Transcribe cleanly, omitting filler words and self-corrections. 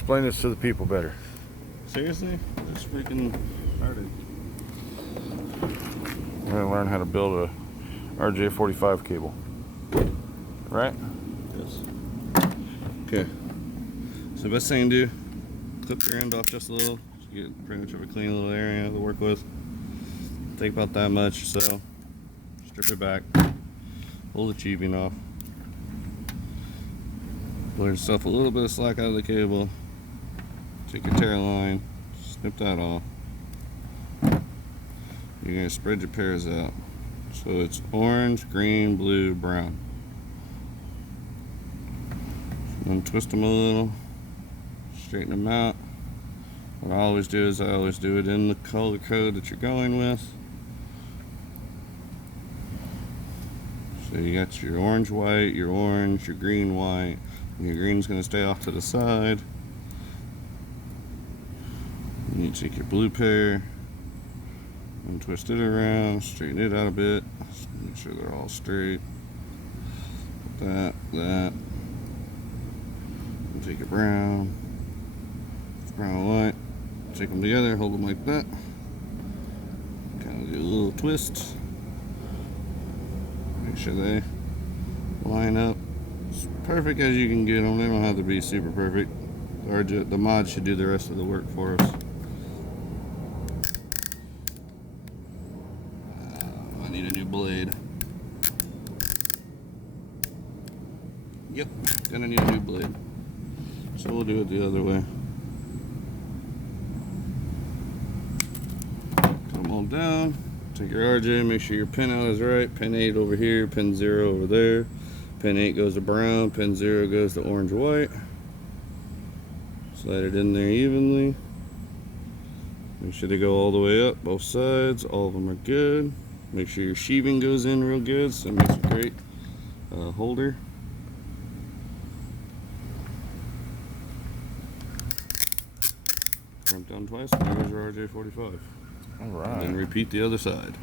Explain this to the people better. Seriously? It's freaking retarded. We're gonna learn how to build a RJ45 cable. Right? Yes. Okay. So the best thing to do, clip your end off just a little. So you get pretty much of a clean little area to work with. Take about that much, so strip it back. Pull the tubing off. Pull yourself a little bit of slack out of the cable. Take your tear line, snip that off. You're going to spread your pairs out. So it's orange, green, blue, brown. Then twist them a little, straighten them out. What I always do is I always do it in the color code that you're going with. So you got your orange white, your orange, your green white, and your green's going to stay off to the side. And you take your blue pair and twist it around, straighten it out a bit, make sure they're all straight. That. And take your brown and white, take them together, hold them like that. Kind of do a little twist. Make sure they line up as perfect as you can get them. They don't have to be super perfect. The mod should do the rest of the work for us. I need a new blade. Yep, gonna need a new blade. So we'll do it the other way. Cut them all down. Take your RJ, make sure your pin out is right. Pin 8 over here, pin 0 over there. Pin 8 goes to brown, pin 0 goes to orange white. Slide it in there evenly. Make sure they go all the way up, both sides. All of them are good. Make sure your sheathing goes in real good, so it makes a great holder. Clamp down twice, and there's your RJ45. All right. And then repeat the other side.